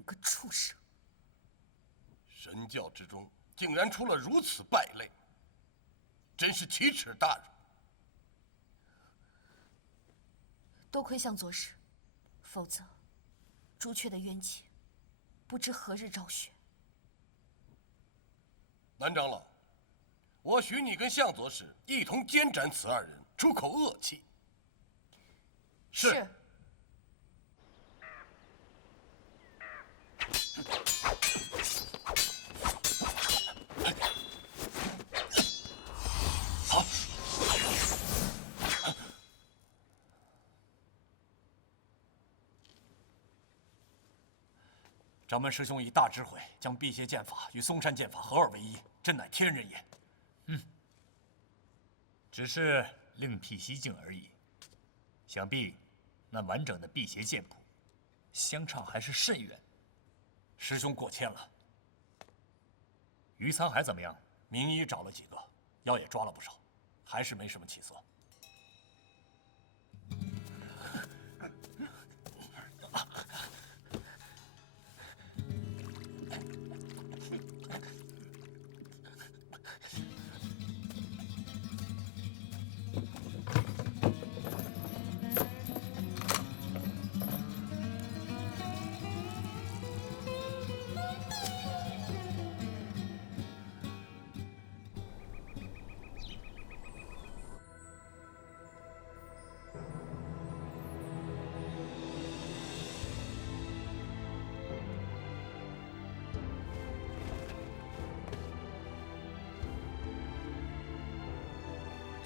两个畜生！神教之中竟然出了如此败类，真是奇耻大辱。多亏向左使，否则朱雀的冤气不知何日昭雪。南长老，我许你跟向左使一同监斩此二人，出口恶气。是。好。掌门师兄以大智慧，将辟邪剑法与嵩山剑法合二为一，真乃天人也。只是另辟蹊径而已。想必那完整的辟邪剑谱，相差还是甚远。师兄过谦了。于沧海怎么样？名医找了几个，妖也抓了不少，还是没什么起色。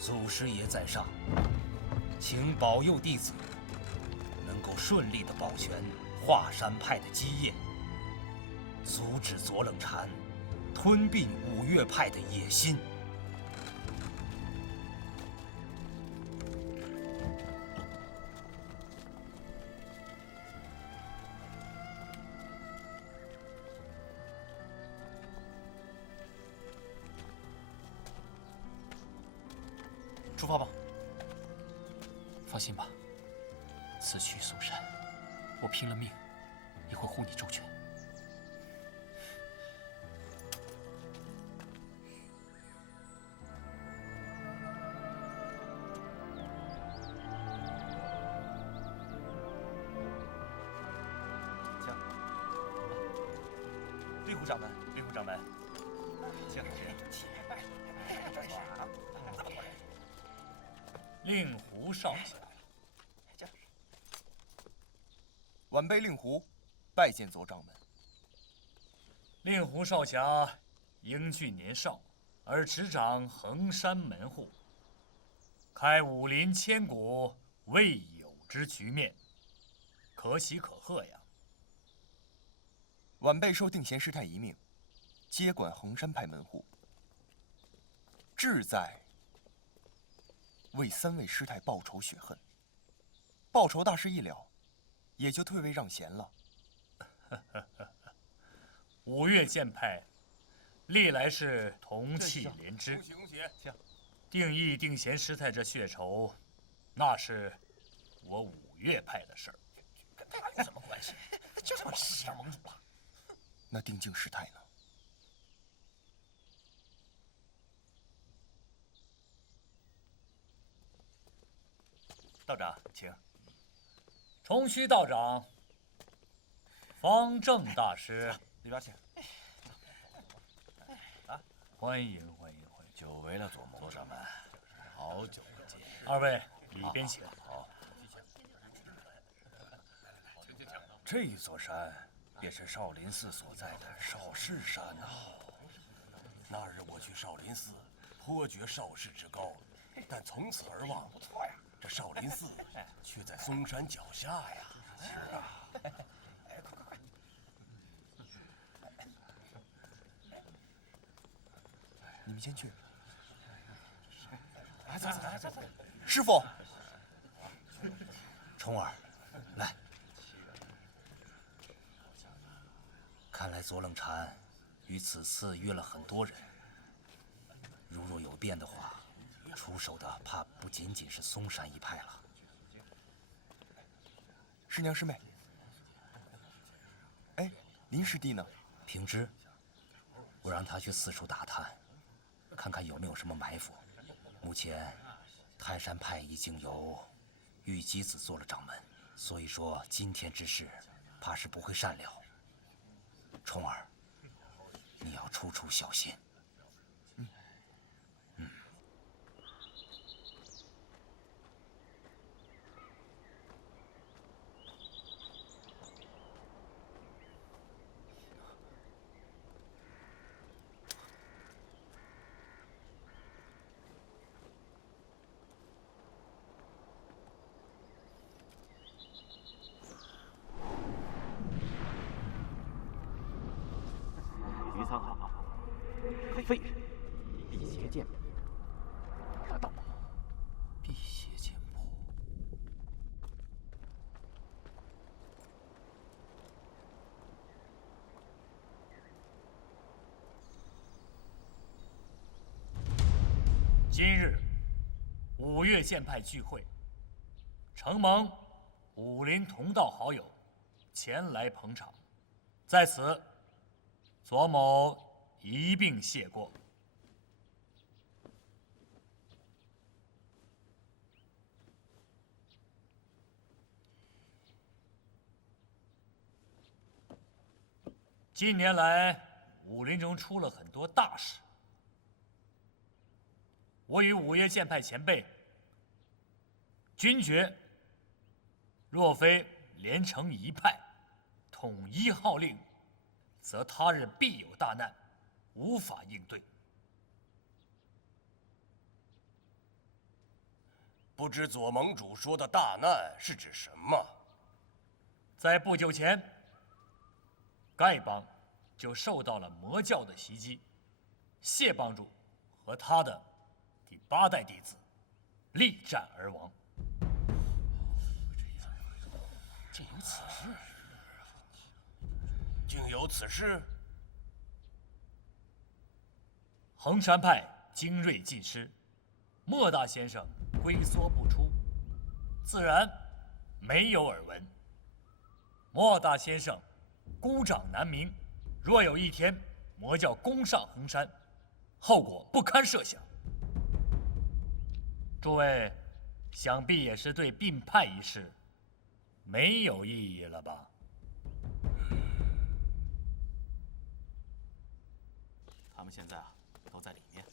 祖师爷在上，请保佑弟子能够顺利的保全华山派的基业，阻止左冷禅吞并五岳派的野心。出发吧。放心吧，此去嵩山，我拼了命也会护你周全。请。令狐掌门，令狐掌门，请。令狐少侠，晚辈令狐，拜见左掌门。令狐少侠英俊年少，而执掌衡山门户，开武林千古未有之局面，可喜可贺呀！晚辈受定闲师太遗命，接管衡山派门户，志在为3位师太报仇雪恨。报仇大事一了，也就退位让贤了。五岳剑派历来是同气连枝，定义定闲师太这血仇，那是我五岳派的事儿，跟他有什么关系？就这么使盟主啊！那定静师太呢？道长，请。重虚道长，方正大师，里边请。欢迎欢迎欢迎！久违了，左掌门，好久不见。二位里边请。好。这座山便是少林寺所在的少室山啊。那日我去少林寺，颇觉少室之高，但从此而望，不错呀。这少林寺却在嵩山脚下呀！是啊，快！你们先去。走！师傅，冲儿，来。看来左冷禅于此次约了很多人，如若有变的话，出手的怕不仅仅是嵩山一派了。师娘师妹，哎，林师弟呢？平之，我让他去四处打探，看看有没有什么埋伏。目前，泰山派已经由玉姬子做了掌门，所以说今天之事，怕是不会善了。冲儿，你要处处小心。余沧好，废人，辟邪剑谱，拿到。辟邪剑谱。今日五岳剑派聚会，承蒙武林同道好友前来捧场，在此左某一并谢过。近年来，武林中出了很多大事。我与五岳剑派前辈均觉，若非连成一派，统一号令，则他日必有大难，无法应对。不知左盟主说的大难是指什么？在不久前，丐帮就受到了魔教的袭击，谢帮主和他的第8代弟子力战而亡。竟有此事！竟有此事！衡山派精锐尽失，莫大先生龟缩不出，自然没有耳闻。莫大先生孤掌难鸣，若有一天魔教攻上衡山，后果不堪设想。诸位想必也是对并派一事没有异议了吧？他们现在啊，都在里面。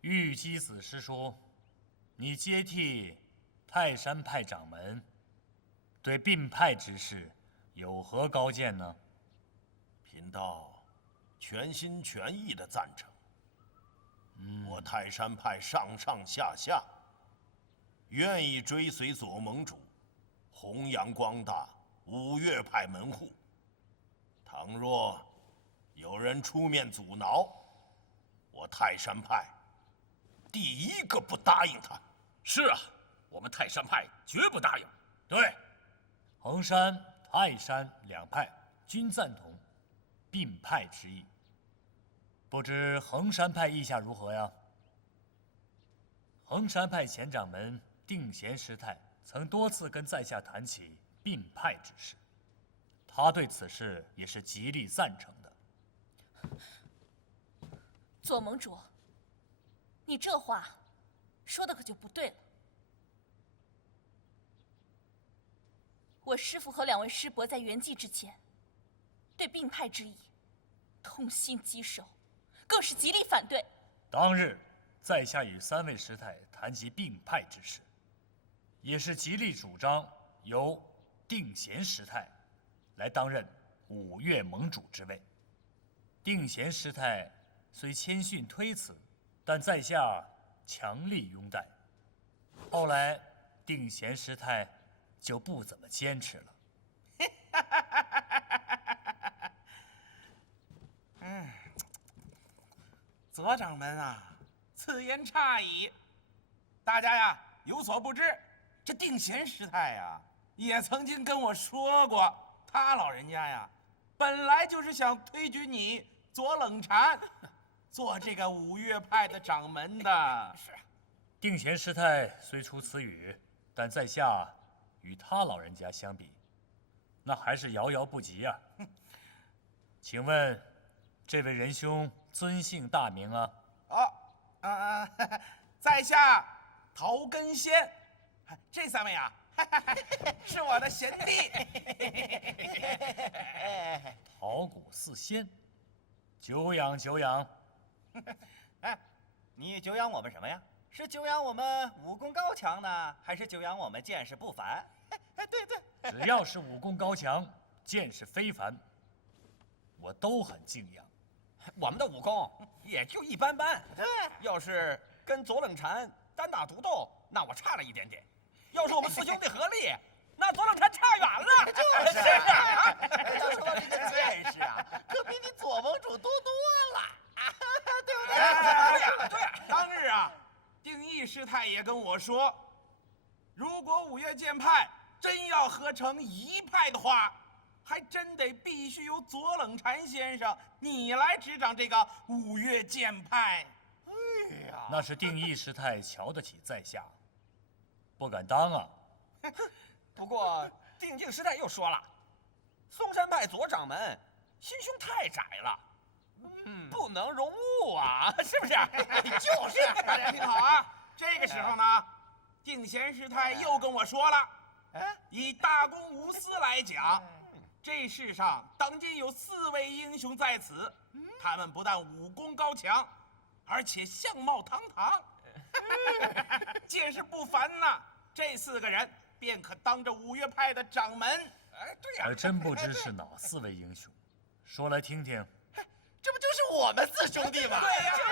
玉姬子师叔，你接替泰山派掌门，对并派之事有何高见呢？贫道全心全意的赞成。我泰山派上上下下愿意追随左盟主，弘扬光大五岳派门户。倘若有人出面阻挠，我泰山派第一个不答应他。是啊，我们泰山派绝不答应。对，衡山、泰山两派均赞同并派之意。不知衡山派意下如何呀？衡山派前掌门定闲师太曾多次跟在下谈起并派之事，他对此事也是极力赞成的。左盟主，你这话说的可就不对了。我师父和2位师伯在圆寂之前，对并派之意痛心疾首，更是极力反对。当日，在下与3位师太谈及并派之事，也是极力主张由定闲师太来担任五岳盟主之位。定闲师太虽谦逊推辞，但在下强力拥戴。后来，定闲师太就不怎么坚持了。左掌门啊，此言差矣。大家呀有所不知，这定闲师太呀也曾经跟我说过，他老人家呀本来就是想推举你左冷禅，做这个五岳派的掌门的。是。定贤师太虽出此语，但在下与他老人家相比，那还是遥遥不及啊。请问，这位仁兄尊姓大名啊？在下陶根仙，这三位啊，是我的贤弟。陶谷四仙，久仰久仰。哎，你久仰我们什么呀？是久仰我们武功高强呢，还是久仰我们见识不凡？哎，对，只要是武功高强、见识非凡，我都很敬仰。我们的武功也就一般般。对，要是跟左冷禅单打独斗，那我差了一点点；要是我们四兄弟合力，那左冷禅差远了。就是啊，就说这个见识啊，可比你左盟主多多了，对不对？对。当日啊，定义师太也跟我说，如果五岳剑派真要合成一派的话，还真得必须由左冷禅先生你来执掌这个五岳剑派。哎呀，那是定义师太瞧得起在下，不敢当啊。不过定境师太又说了，嵩山派左掌门心胸太窄了，不能容物啊，是不是？就是，大家听好啊！这个时候呢，定贤师太又跟我说了，以大公无私来讲，这世上当今有4位英雄在此，他们不但武功高强，而且相貌堂堂，见识不凡呐。这4个人便可当着五岳派的掌门。哎，对呀，还真不知是哪4位英雄，说来听听。这不就是我们4兄弟吗？对呀，就是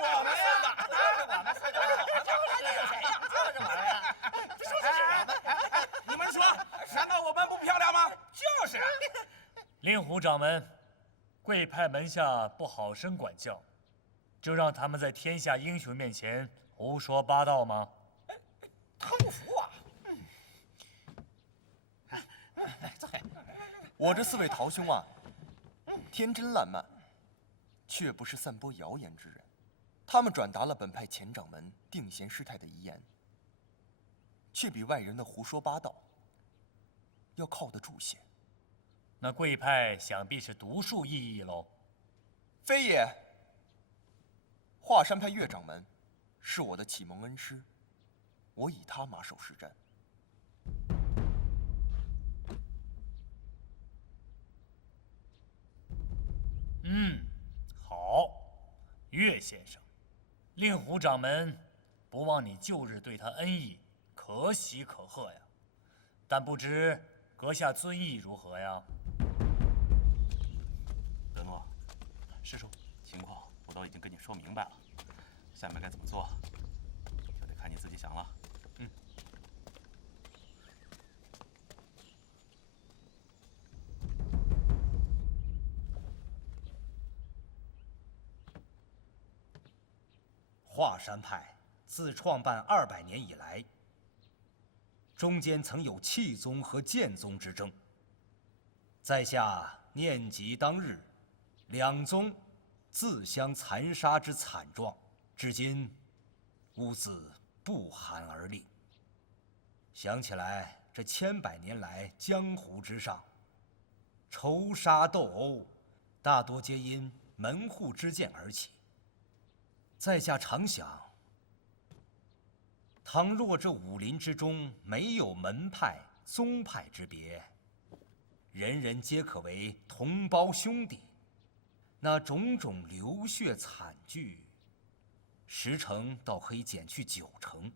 我们呀，就是我们4个，就是我们呀！这说的是我们。你们说，难道我们不漂亮吗？就是。令狐掌门，贵派门下不好生管教，就让他们在天下英雄面前胡说八道吗？他不服啊！我这4位陶兄啊，天真烂漫，却不是散播谣言之人。他们转达了本派前掌门定贤师太的遗言，却比外人的胡说八道要靠得住些。那贵派想必是独树异义喽？非也，华山派岳掌门是我的启蒙恩师，我以他马首是瞻。好，岳先生，令狐掌门不忘你旧日对他恩义，可喜可贺呀。但不知阁下尊意如何呀？德诺，师叔，情况我都已经跟你说明白了，下面该怎么做，就得看你自己想了。华山派自创办200年以来，中间曾有气宗和剑宗之争。在下念及当日2宗自相残杀之惨状，至今吾自不寒而栗。想起来，这千百年来江湖之上，仇杀斗殴，大多皆因门户之见而起。在下常想，倘若这武林之中没有门派、宗派之别，人人皆可为同胞兄弟，那种种流血惨剧，10成倒可以减去9成，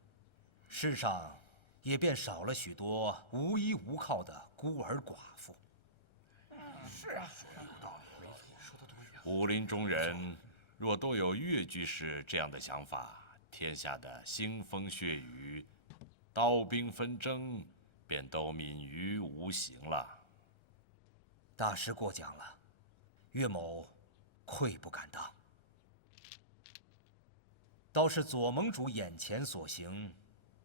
世上也便少了许多无依无靠的孤儿寡妇。是啊，说的有道理，说的对。武林中人若都有岳居士这样的想法，天下的腥风血雨、刀兵纷争便都泯于无形了。大师过奖了，岳某愧不敢当。倒是左盟主眼前所行，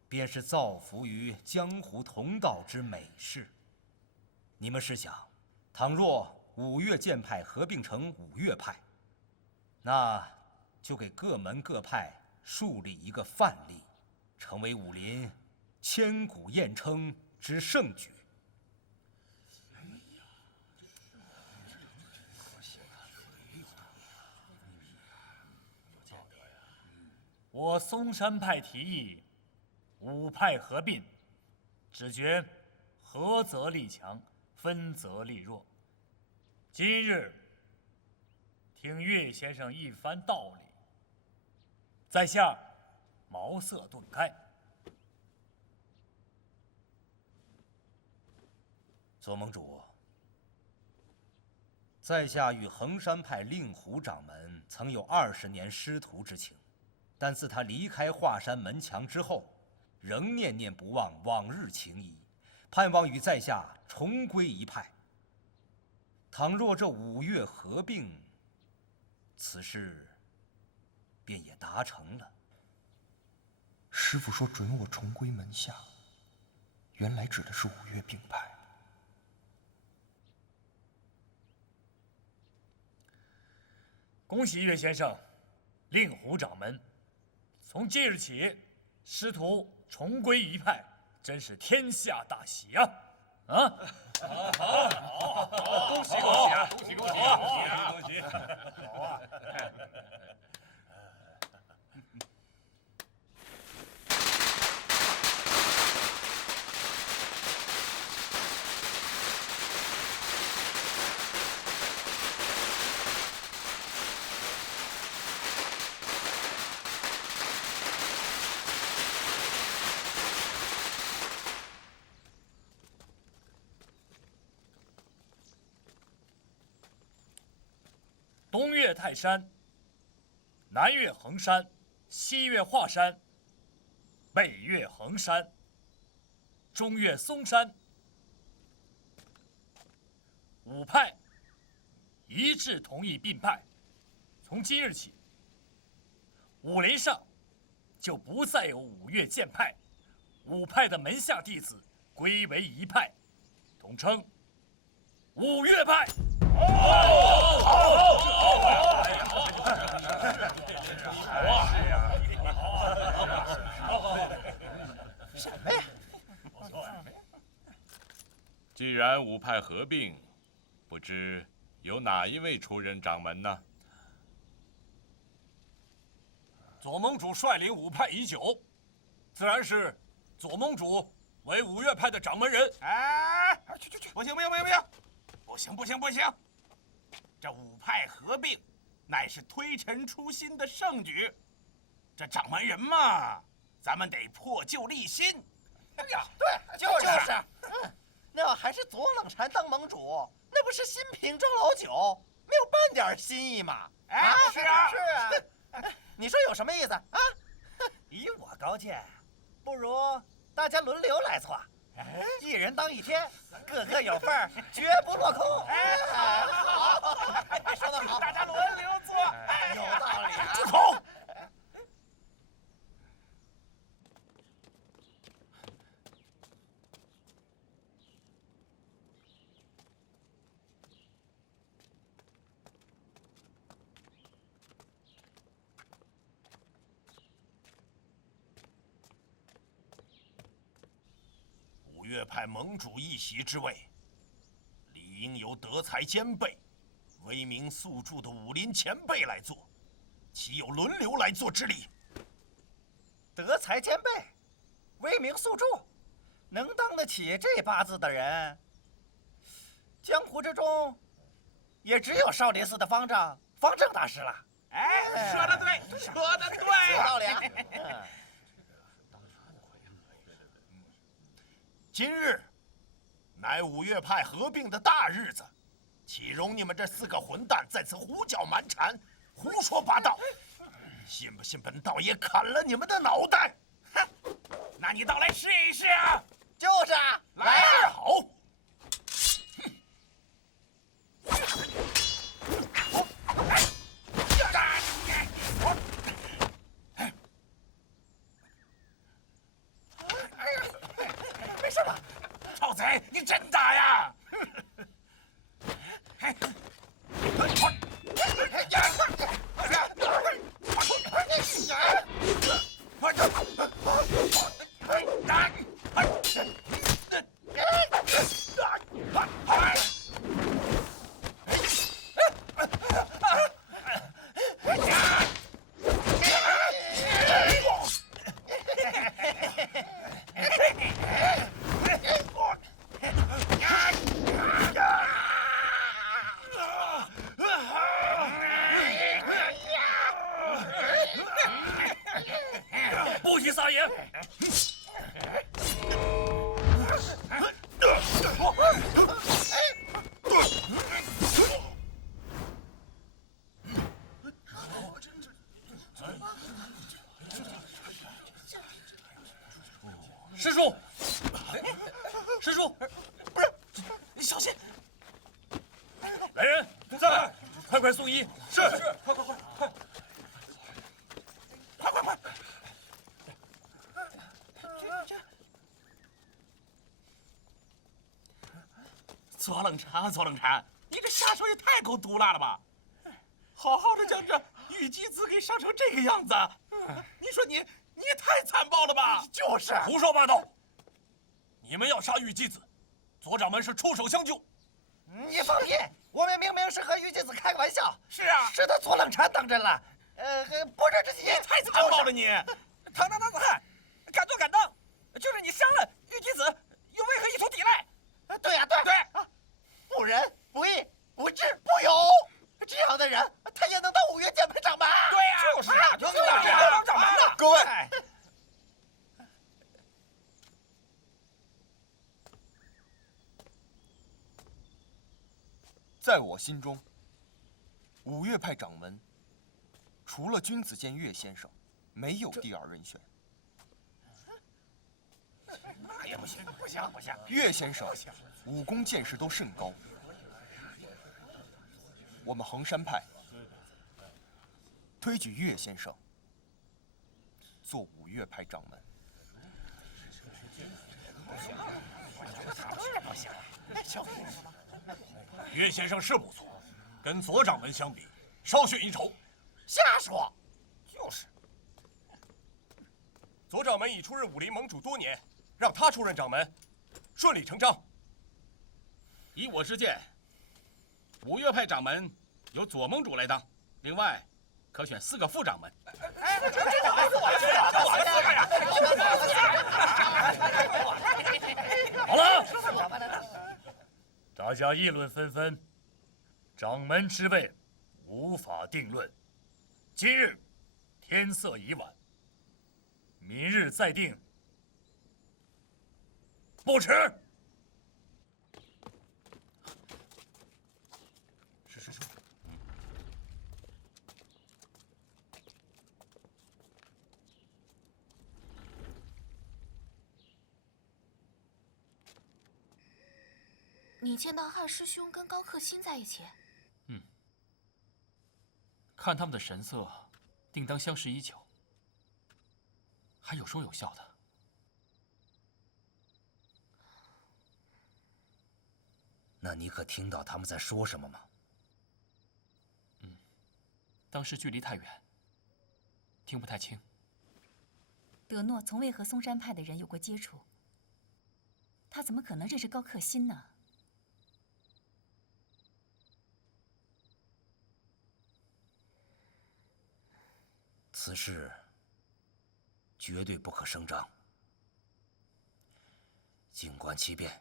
便是造福于江湖同道之美事。你们试想，倘若五岳剑派合并成五岳派，那就给各门各派树立一个范例，成为武林千古艳称之盛举。我嵩山派提议五派合并，只觉合则力强，分则力弱。今日听岳先生一番道理，在下茅塞顿开。左盟主，在下与衡山派令狐掌门曾有20年师徒之情，但自他离开华山门墙之后，仍念念不忘往日情谊，盼望与在下重归一派。倘若这五岳合并，此事便也达成了。师父说准我重归门下，原来指的是五岳并派。恭喜岳先生，令狐掌门，从今日起，师徒重归一派，真是天下大喜呀！啊！好，恭喜恭喜啊！恭喜恭喜恭喜！好啊！东岳泰山，南岳衡山，西岳华山，北岳衡山，中岳嵩山，五派一致同意并派。从今日起，武林上就不再有五岳剑派，五派的门下弟子归为一派，统称五岳派。什么呀？既然五派合并，不知由哪一位出任掌门呢？左盟主率领五派已久，自然是左盟主为五岳派的掌门人。哎，去，不行，不行！这五派合并，乃是推陈出新的盛举。这掌门人嘛，咱们得破旧立新。哎呀，对，就是，那还是左冷禅当盟主，那不是新瓶装老酒，没有半点新意嘛？哎，是啊，你说有什么意思啊？以我高见，不如大家轮流来做，一人当一天，个个有份儿，绝不落空。哎，好，说得好，大家轮流做，有道理啊。住口！五岳派盟主一席之位，理应由德才兼备、威名宿著的武林前辈来做，岂有轮流来做之理？德才兼备，威名宿著，能当得起这八字的人，江湖之中也只有少林寺的方丈方正大师了。哎，说得对，说得对，有道理啊。今日乃五岳派合并的大日子，岂容你们这4个混蛋在此胡搅蛮缠、胡说八道？信不信本道爷砍了你们的脑袋？哼！那你倒来试一试啊！就是啊，来啊！好。没事吧？臭贼，你真打呀！快快送医！是，快快快快！快快快！左冷禅，左冷禅，你这下手也太够毒辣了吧！好好的将这玉姬子给伤成这个样子，你说你也太残暴了吧！就是，胡说八道！你们要杀玉姬子，左掌门是出手相救。你放屁！我们明明是和玉姬子开个玩笑。是啊，是他左冷禅当真了。不是这些，太残暴了你！堂堂男子汉，敢做敢当，就是你伤了玉姬子，又为何意图抵赖？对呀，对对，不仁不义不智不勇，这样的人他也能当五岳剑派掌门？对呀，就是啊，就是当掌门的。各位，在我心中，五岳派掌门除了君子剑岳先生，没有第二人选。那也不行，不行，不行！岳先生武功见识都甚高，我们衡山派推举岳先生做五岳派掌门。不行，岳先生是不错，跟左掌门相比，稍逊一筹。瞎说！就是。左掌门已出任武林盟主多年，让他出任掌门，顺理成章。以我之见，五岳派掌门由左盟主来当，另外可选4个副掌门。好了，大家议论纷纷，掌门之位无法定论。今日天色已晚，明日再定，不迟。是。你见到汉师兄跟高克新在一起？看他们的神色，定当相识已久，还有说有笑的。那你可听到他们在说什么吗？当时距离太远，听不太清。德诺从未和嵩山派的人有过接触，他怎么可能认识高克新呢？此事绝对不可声张，静观其变。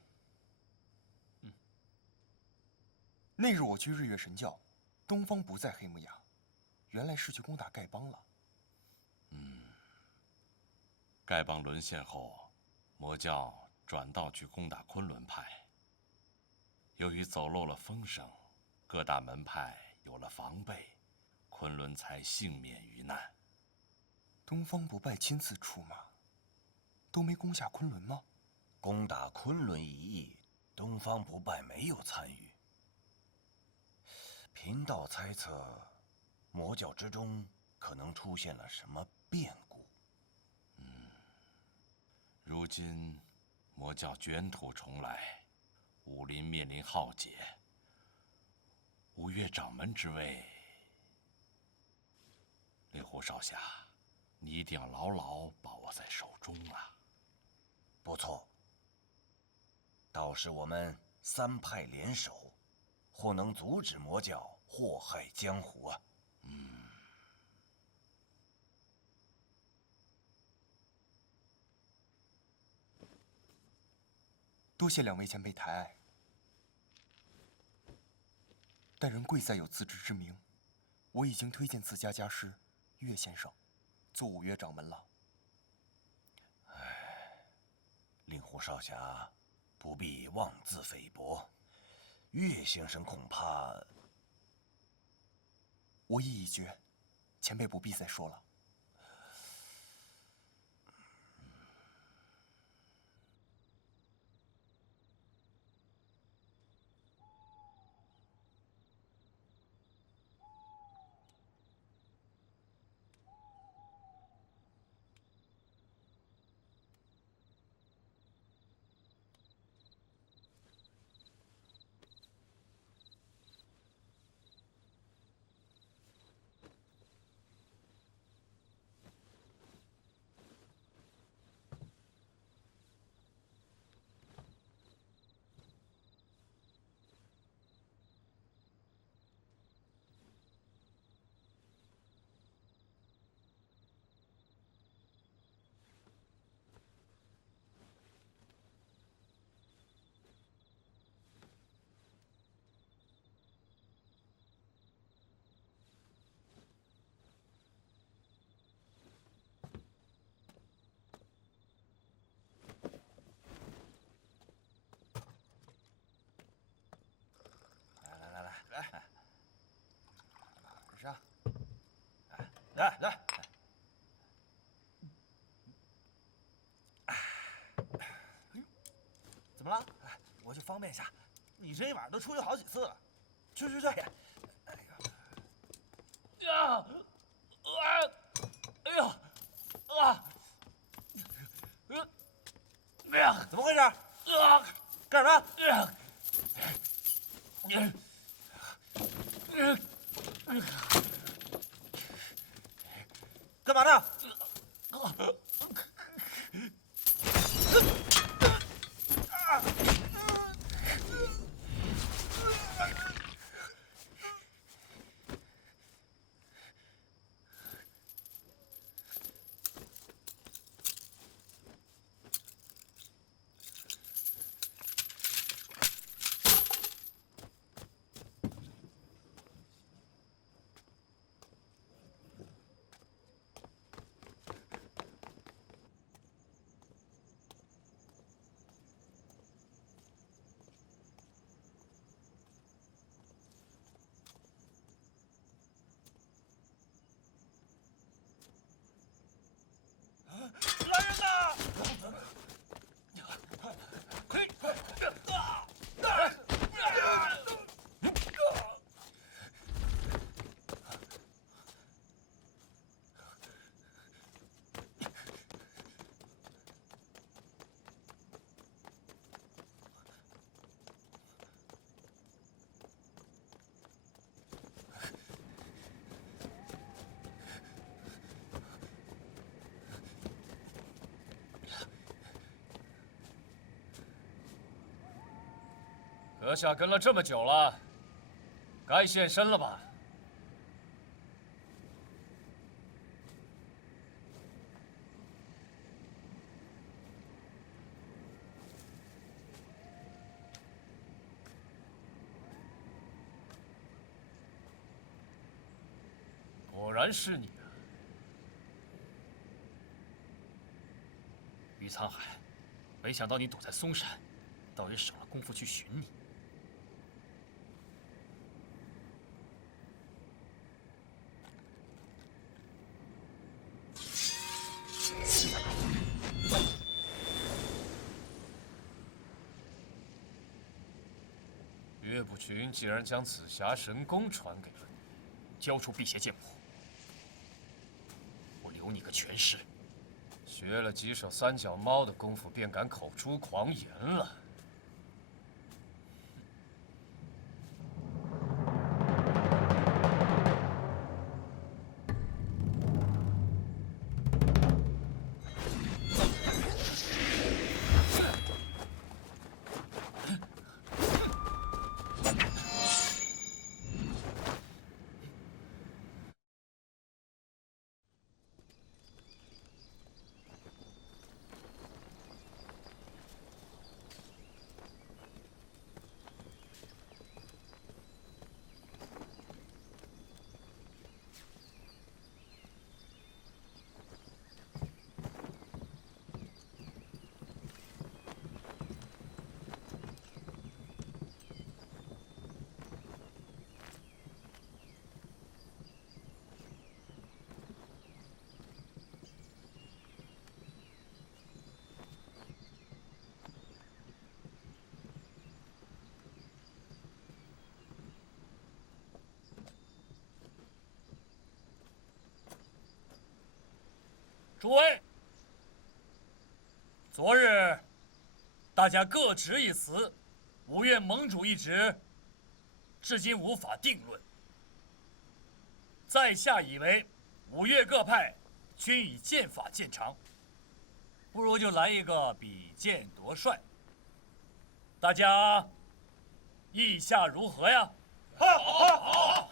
那日我去日月神教，东方不在黑木崖，原来是去攻打丐帮了。丐帮沦陷后，魔教转道去攻打昆仑派。由于走漏了风声，各大门派有了防备，昆仑才幸免于难。东方不败亲自出马，都没攻下昆仑吗？攻打昆仑一役，东方不败没有参与。贫道猜测，魔教之中可能出现了什么变故。如今魔教卷土重来，武林面临浩劫，五岳掌门之位，令狐少侠，你一定要牢牢把握在手中啊！不错，倒是我们3派联手，或能阻止魔教祸害江湖啊！多谢2位前辈抬爱，但人贵在有自知之明，我已经推荐自家家师岳先生做五岳掌门了。令狐少侠不必妄自菲薄，岳先生恐怕……我意已决，前辈不必再说了。来，怎么了？我去方便一下。你这一晚上都出去好几次了，去。呀！哎呀！怎么回事？干什么？干嘛呢？阁下跟了这么久了，该现身了吧？果然是你啊，于沧海！没想到你躲在嵩山，倒也省了功夫去寻你。 岳不群竟然将紫霞神功传给了你，交出辟邪剑谱，我留你个全尸。学了几手三脚猫的功夫，便敢口出狂言了。诸位，昨日大家各执一词，五岳盟主一职，至今无法定论。在下以为，五岳各派均以剑法见长，不如就来一个比剑夺帅。大家意下如何呀？好。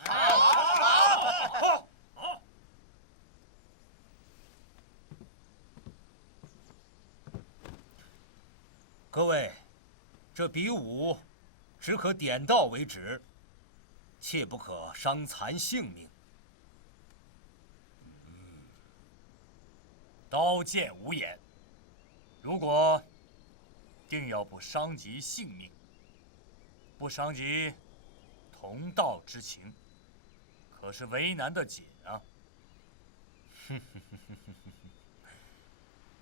各位，这比武只可点到为止，切不可伤残性命。刀剑无眼，如果定要不伤及性命，不伤及同道之情，可是为难的紧啊。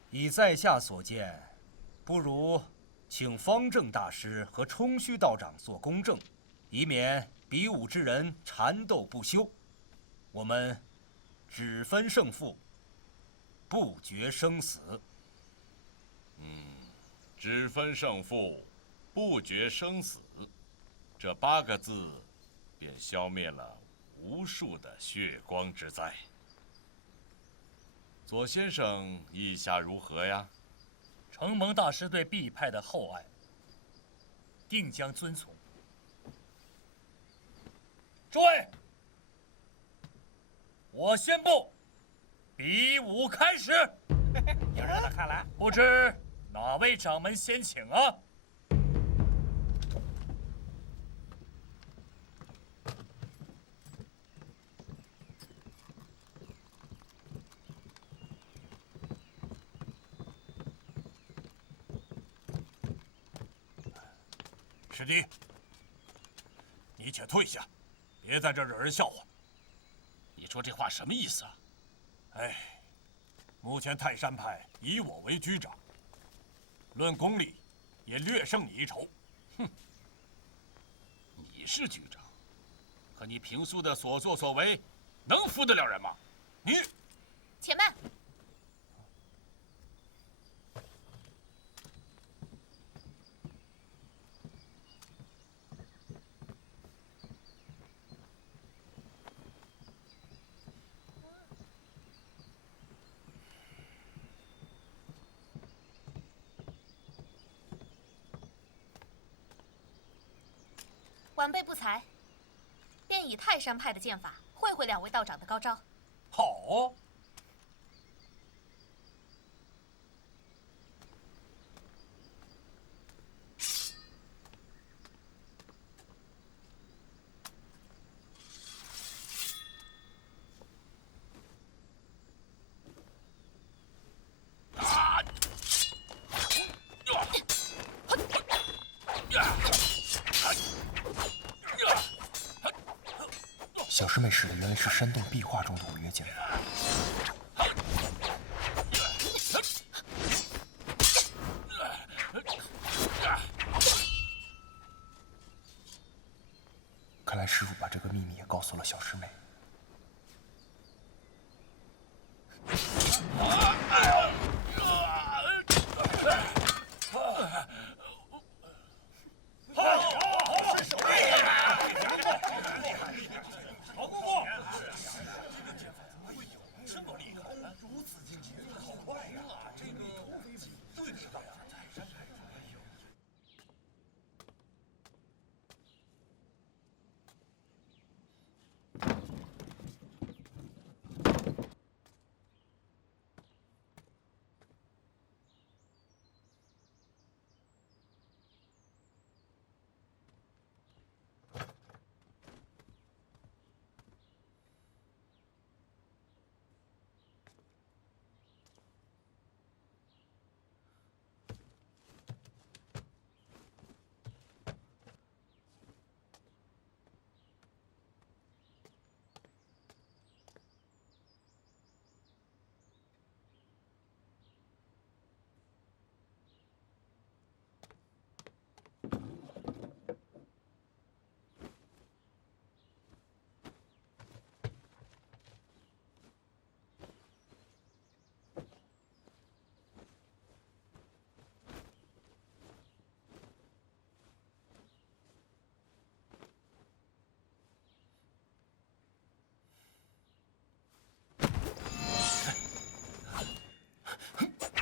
以在下所见，不如请方正大师和冲虚道长做公证，以免比武之人缠斗不休。我们只分胜负，不决生死。只分胜负，不决生死，这8个字，便消灭了无数的血光之灾。左先生意下如何呀？承蒙大师对毕派的厚爱，定将遵从。诸位，我宣布，比武开始。有热闹看来。不知哪位掌门先请啊？师弟，你且退下，别在这惹人笑话。你说这话什么意思啊？哎，目前泰山派以我为居长，论功力也略胜你一筹。哼，你是局长，可你平素的所作所为，能服得了人吗？你，且慢。晚辈不才，便以泰山派的剑法会会2位道长的高招。好。小师妹使的原来是山洞壁画中的五岳剑法。看来师傅把这个秘密也告诉了小师妹。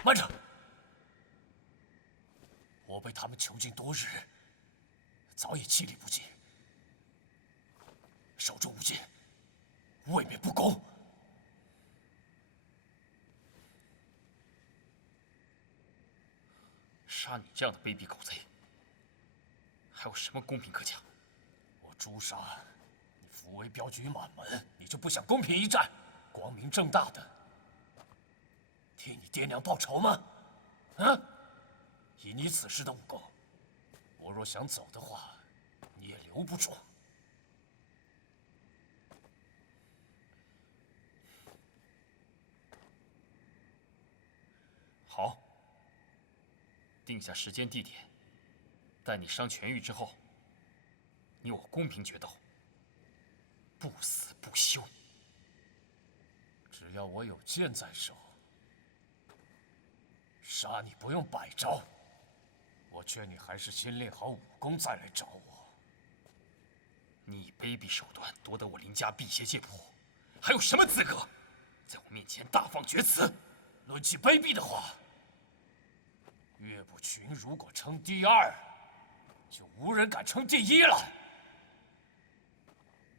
慢着！我被他们囚禁多日，早已气力不济，手中无剑，未免不公。杀你这样的卑鄙狗贼，还有什么公平可讲？我诛杀你，扶为镖局满门，你就不想公平一战，光明正大的替你爹娘报仇吗？啊！以你此时的武功，我若想走的话，你也留不住。定下时间地点，待你伤痊愈之后，你我公平决斗，不死不休。只要我有剑在手，杀你不用百招。我劝你还是先练好武功再来找我。你以卑鄙手段夺得我林家辟邪剑谱，还有什么资格在我面前大放厥词？论起卑鄙的话，岳不群如果称第二，就无人敢称第一了。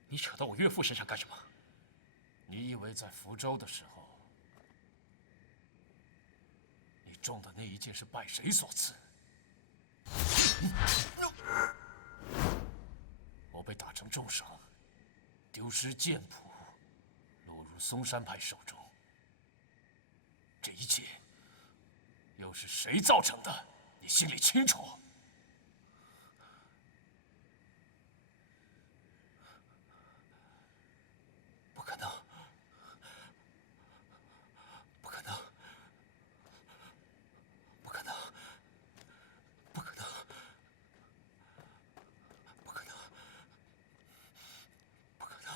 你扯到我岳父身上干什么？你以为在福州的时候，你中的那一箭是拜谁所赐？我被打成重伤，丢失剑谱，落入嵩山派手中。这一切又是谁造成的？你心里清楚。不可能，不可能，不可能，不可能，不可能，不可能！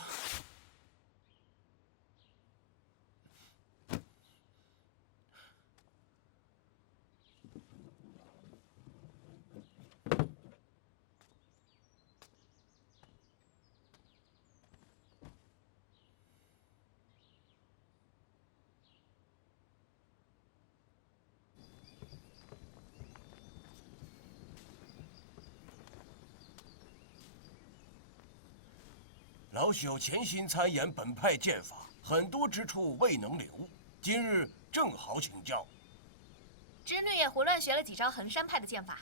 老朽潜心参研本派剑法，很多之处未能领悟，今日正好请教。织女也胡乱学了几招衡山派的剑法，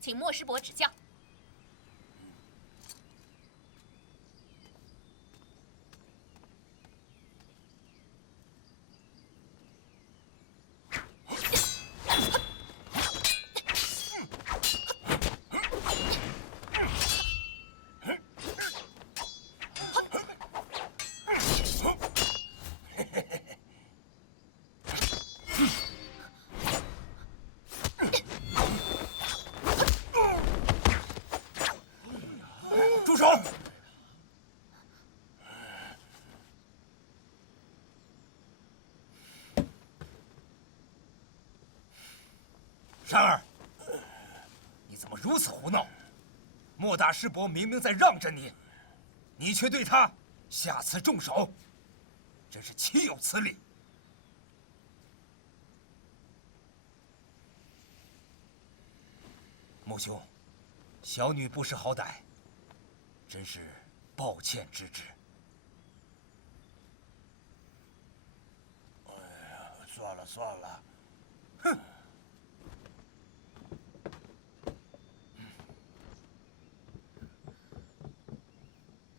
请莫师伯指教。住手！山儿，你怎么如此胡闹？莫大师伯明明在让着你，你却对他下此重手，真是岂有此理！穆兄，小女不识好歹，真是抱歉之至。哎呀，算了算了。哼！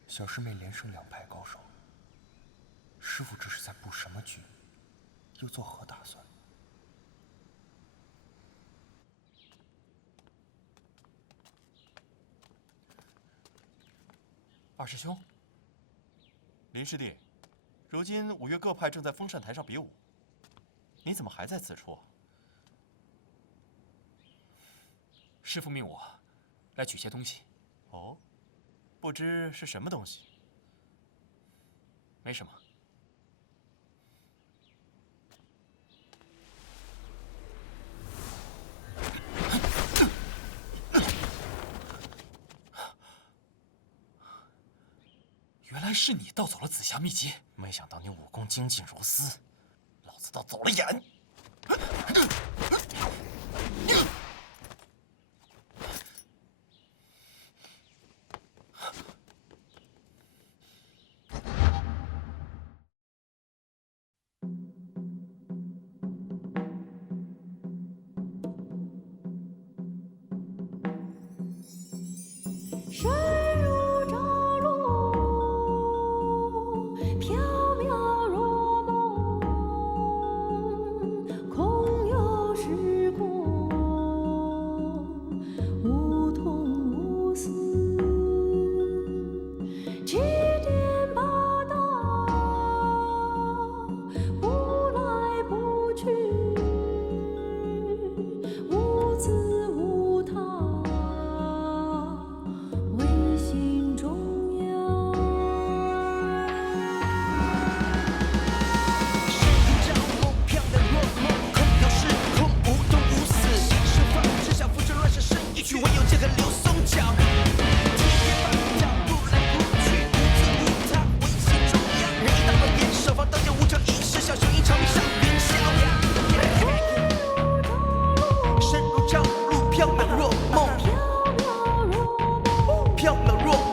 小师妹连胜2派高手，师傅这是在布什么局？又作何打算？二师兄，林师弟，如今五岳各派正在风扇台上比武，你怎么还在此处？师父命我来取些东西。哦，不知是什么东西？没什么。原来是你盗走了紫霞秘籍，没想到你武功精进如斯，老子倒走了眼。水如朝露，缥缈若梦，空有时空。缥缈若